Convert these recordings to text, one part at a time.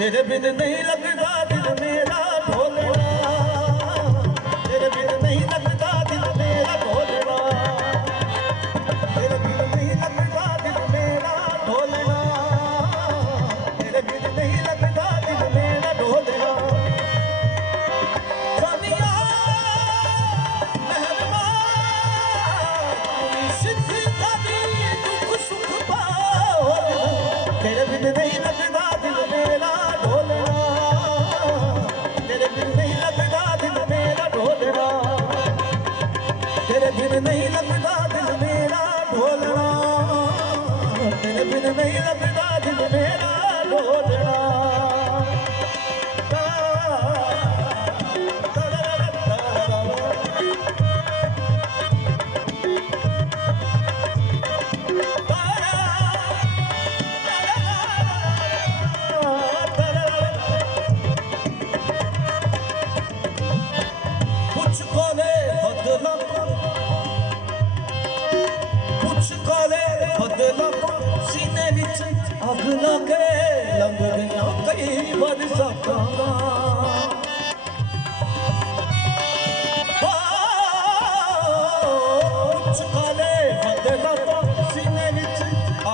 तेरे बिन नहीं लगता दिल मेरा ढोलना, तेरे बिन नहीं लगता दिल मेरा ढोलना, तेरे बिन नहीं लगता दिल मेरा ढोलना, तेरे बिन नहीं लगता दिल मेरा ढोलना। सोनिया मेहरबान सिद्धि दादी दुख सुख पाओ, तेरे बिन नहीं लगता दिल मेरा ढोलना, तेरे बिन नहीं लगता दिल मेरा ढोलना, तेरे बिन नहीं लगता दिल मेरा ढोलना, तेरे बिन नहीं लगता दिल मेरा ढोलना। कुछ कोले बदला सीने विच अग लगे लंघ गया कई बरसातां, कुछ कोले बदला सीने विच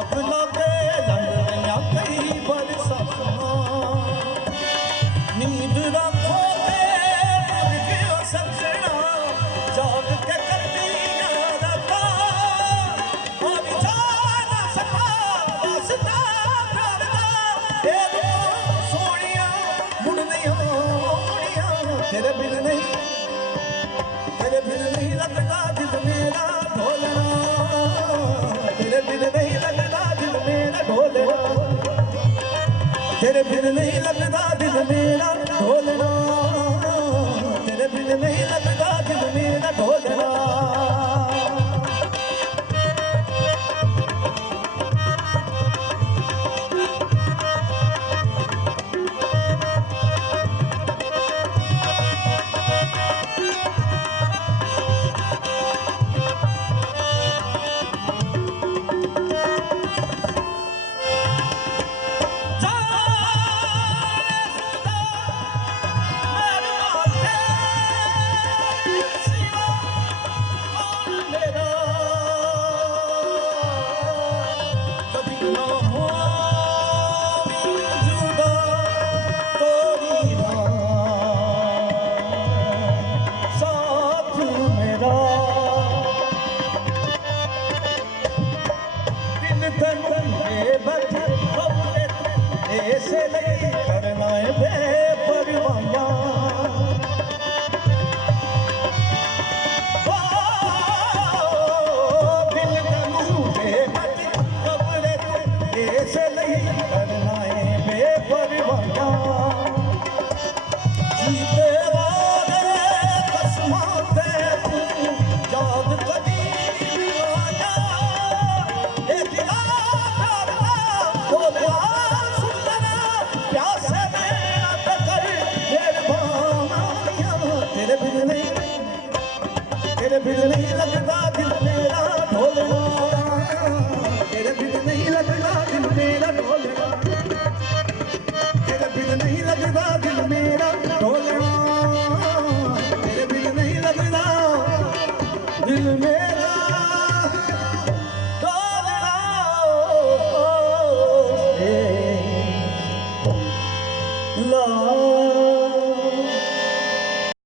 अग लगे लंघ गया कई बरसातां। नींद रखो जाग के करती राता, अब जा ना सका वास्ता प्यार दा, तेरे सोनिया मुड़ नहीं होनिया, तेरे बिन नहीं लगता दिल मेरा ढोलना, तेरे बिन नहीं लगता दिल मेरा ढोलना, तेरे बिन नहीं लगता दिल मेरा ढोलना, तेरे बिन नहीं लगता दिल मेरा ढोलना। ऐसे नहीं करना है बेपरवाहियां, दिल तनू बेबस खबरे ऐसे नहीं करना है बेपरवाहियां। जीते वाले कसमां ते तू याद कदी आया, ए दिला प्यार दा बोलिया तेरे बिन नहीं लगता